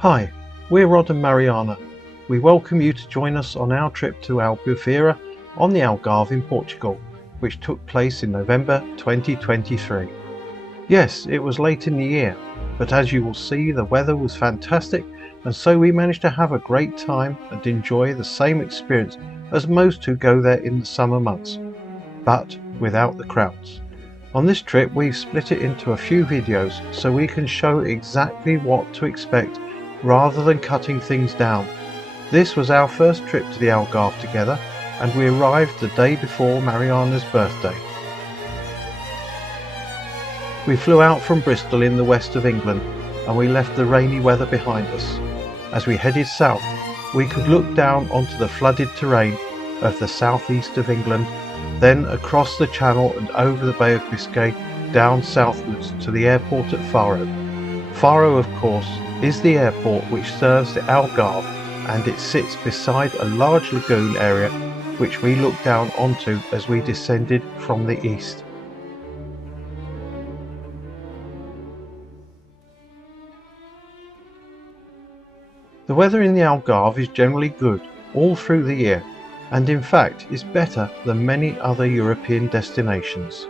Hi, we're Rod and Mariana. We welcome you to join us on our trip to Albufeira on the Algarve in Portugal, which took place in November 2023. Yes, it was late in the year, but as you will see, the weather was fantastic, and so we managed to have a great time and enjoy the same experience as most who go there in the summer months, but without the crowds. On this trip we've split it into a few videos so we can show exactly what to expect rather than cutting things down. This was our first trip to the Algarve together, and we arrived the day before Mariana's birthday. We flew out from Bristol in the west of England, and we left the rainy weather behind us. As we headed south, we could look down onto the flooded terrain of the southeast of England, then across the Channel and over the Bay of Biscay down southwards to the airport at Faro. Faro, of course, is the airport which serves the Algarve, and it sits beside a large lagoon area which we looked down onto as we descended from the east. The weather in the Algarve is generally good all through the year, and in fact is better than many other European destinations.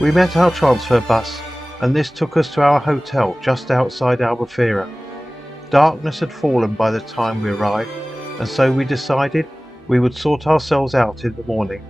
We met our transfer bus, and this took us to our hotel just outside Albufeira. Darkness had fallen by the time we arrived, and so we decided we would sort ourselves out in the morning.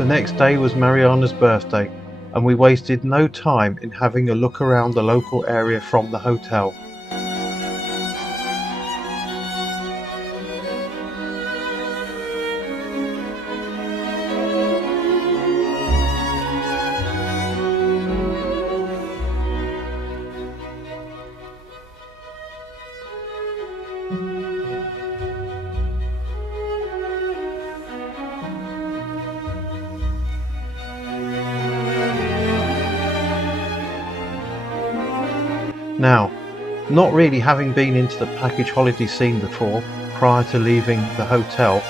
The next day was Mariana's birthday, and we wasted no time in having a look around the local area from the hotel. Now, not really having been into the package holiday scene before, prior to leaving the hotel,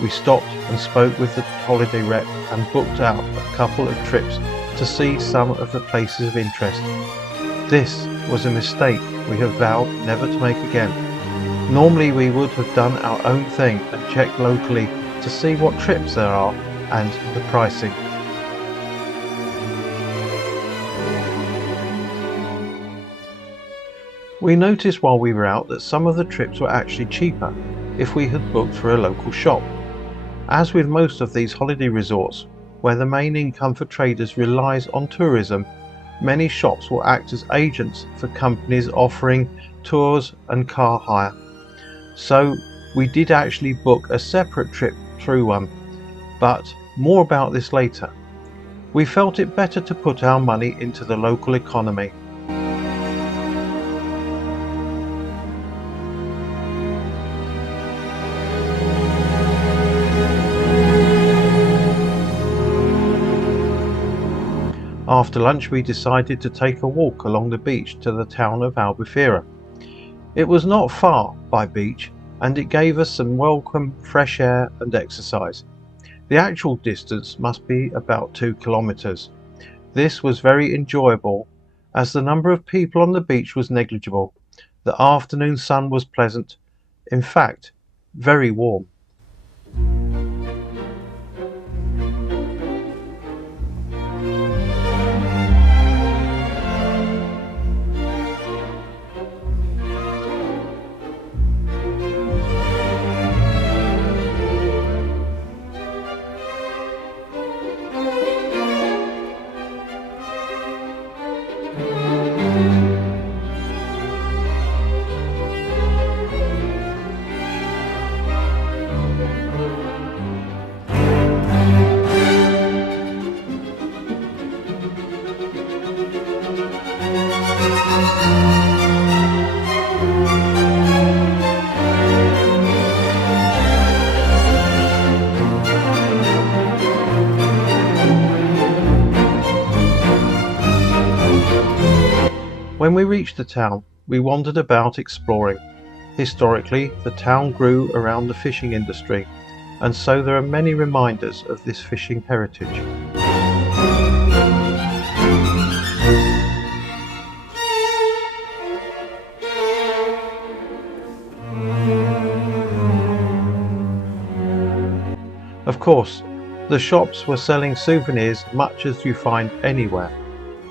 we stopped and spoke with the holiday rep and booked out a couple of trips to see some of the places of interest. This was a mistake we have vowed never to make again. Normally we would have done our own thing and checked locally to see what trips there are and the pricing. We noticed while we were out that some of the trips were actually cheaper if we had booked for a local shop. As with most of these holiday resorts, where the main income for traders relies on tourism, many shops will act as agents for companies offering tours and car hire. So we did actually book a separate trip through one, but more about this later. We felt it better to put our money into the local economy. After lunch we decided to take a walk along the beach to the town of Albufeira. It was not far by beach, and it gave us some welcome fresh air and exercise. The actual distance must be about 2 kilometers. This was very enjoyable as the number of people on the beach was negligible. The afternoon sun was pleasant, in fact, very warm. When we reached the town, we wandered about exploring. Historically, the town grew around the fishing industry, and so there are many reminders of this fishing heritage. Of course, the shops were selling souvenirs much as you find anywhere.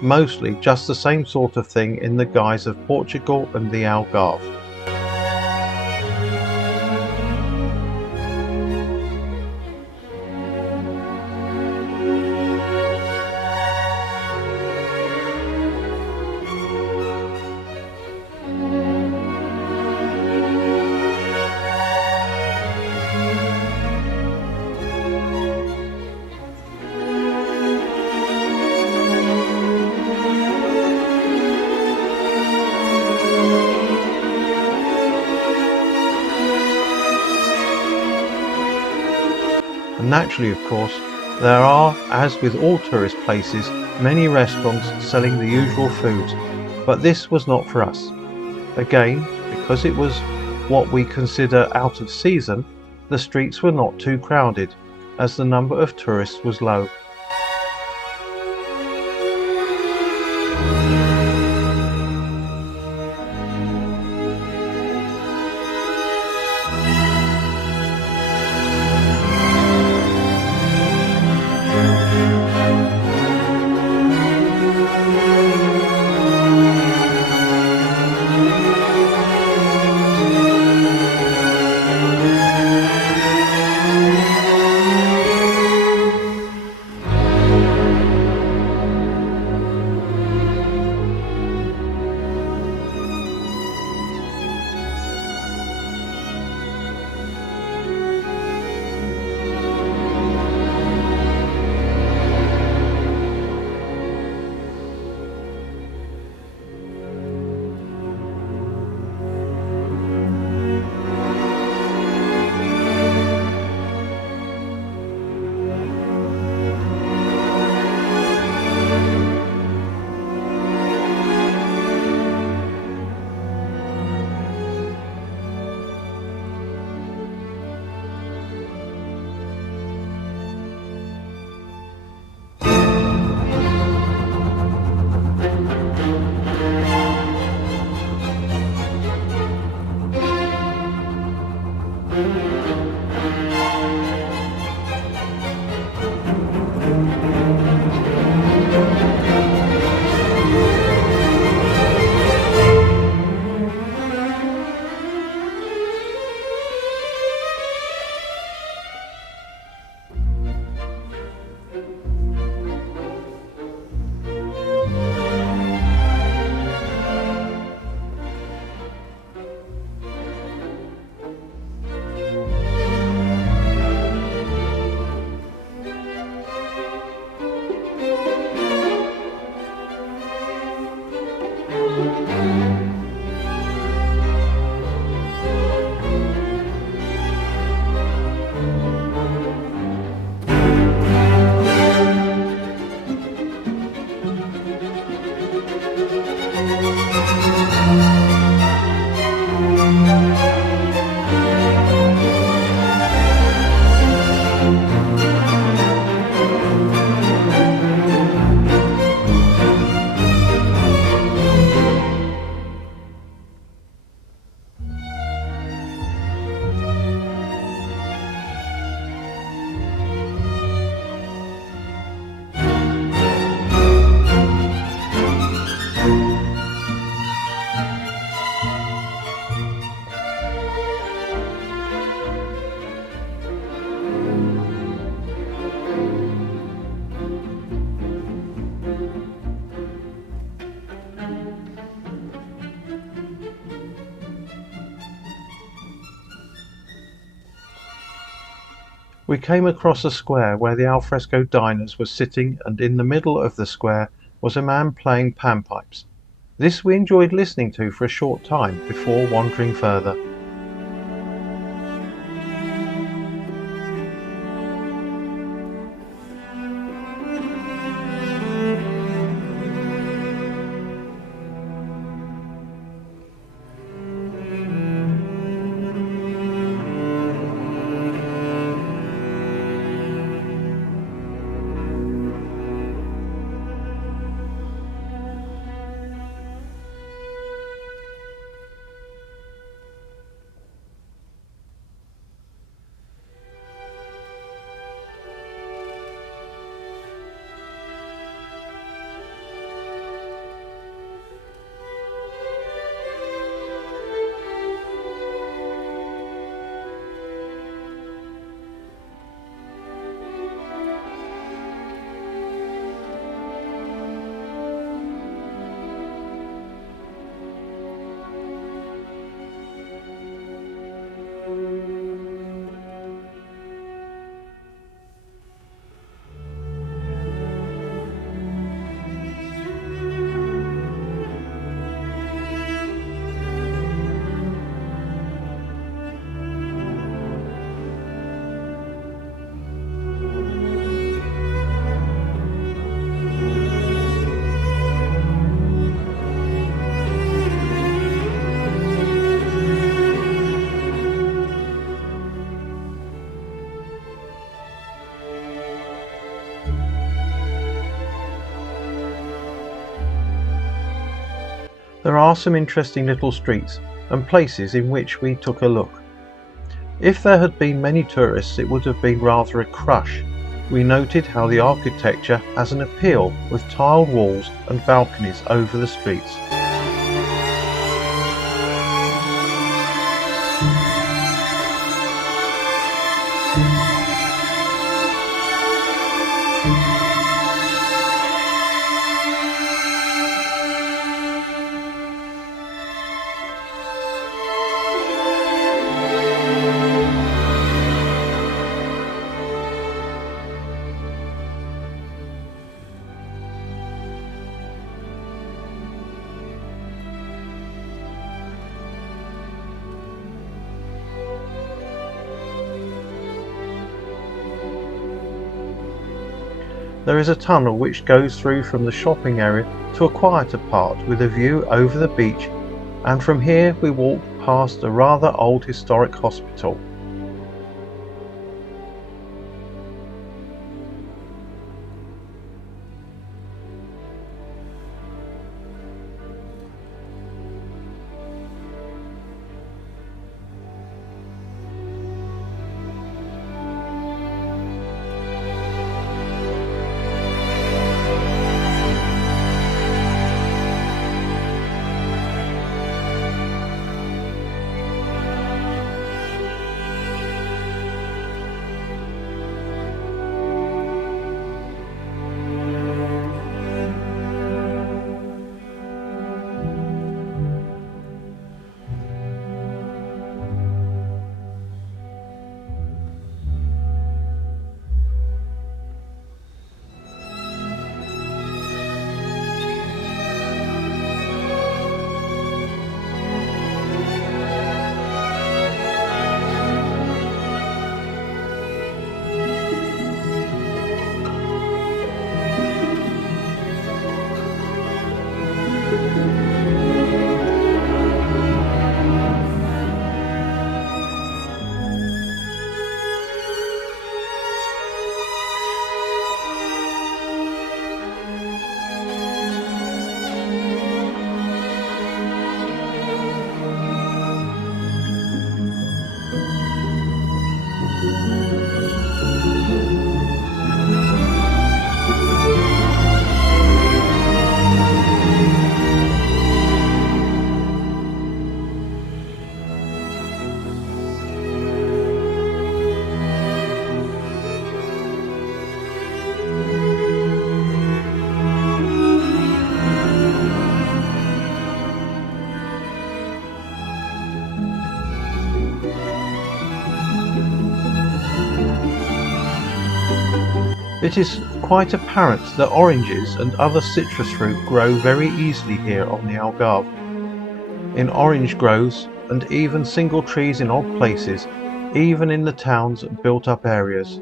Mostly just the same sort of thing in the guise of Portugal and the Algarve. And naturally, of course, there are, as with all tourist places, many restaurants selling the usual foods, but this was not for us. Again, because it was what we consider out of season, the streets were not too crowded, as the number of tourists was low. We came across a square where the alfresco diners were sitting, and in the middle of the square was a man playing panpipes. This we enjoyed listening to for a short time before wandering further. There are some interesting little streets and places in which we took a look. If there had been many tourists, it would have been rather a crush. We noted how the architecture has an appeal with tiled walls and balconies over the streets. There is a tunnel which goes through from the shopping area to a quieter part with a view over the beach, and from here we walk past a rather old historic hospital. It is quite apparent that oranges and other citrus fruit grow very easily here on the Algarve. In orange groves and even single trees in odd places, even in the towns and built up areas.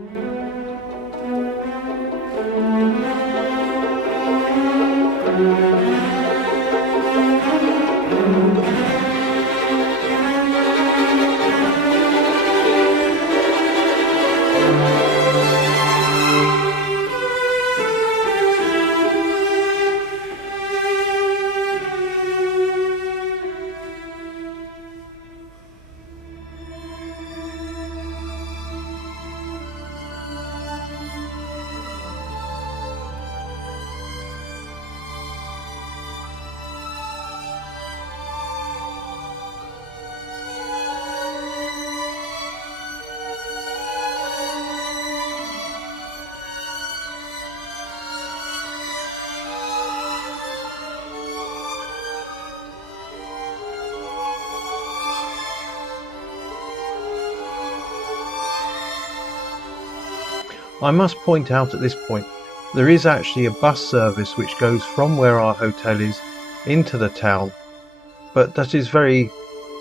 I must point out at this point, there is actually a bus service which goes from where our hotel is into the town, but that is very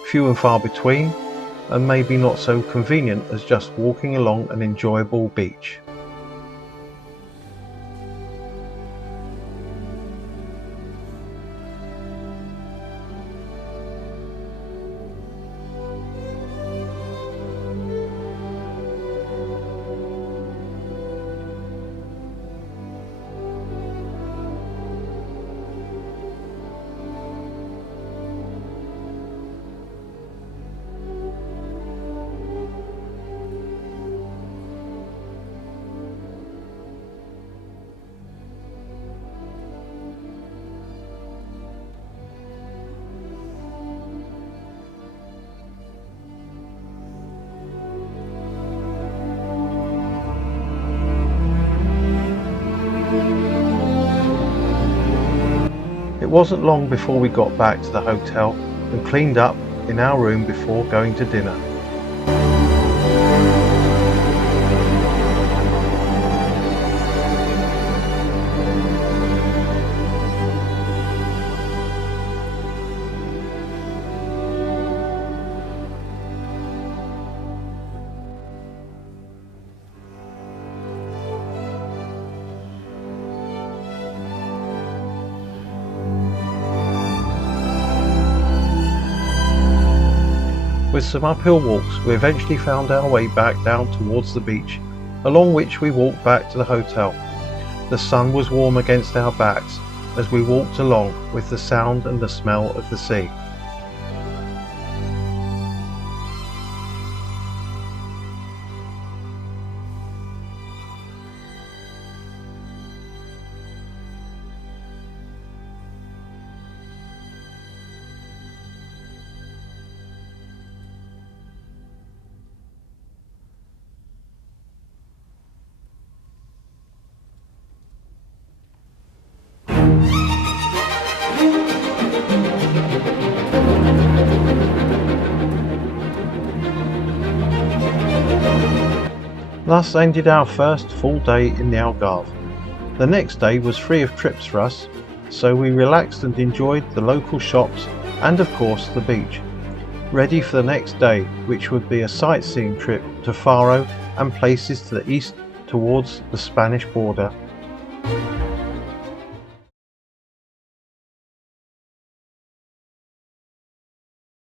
few and far between and maybe not so convenient as just walking along an enjoyable beach. It wasn't long before we got back to the hotel and cleaned up in our room before going to dinner. With some uphill walks, we eventually found our way back down towards the beach, along which we walked back to the hotel. The sun was warm against our backs as we walked along with the sound and the smell of the sea. Thus ended our first full day in the Algarve. The next day was free of trips for us, so we relaxed and enjoyed the local shops and of course the beach, ready for the next day, which would be a sightseeing trip to Faro and places to the east towards the Spanish border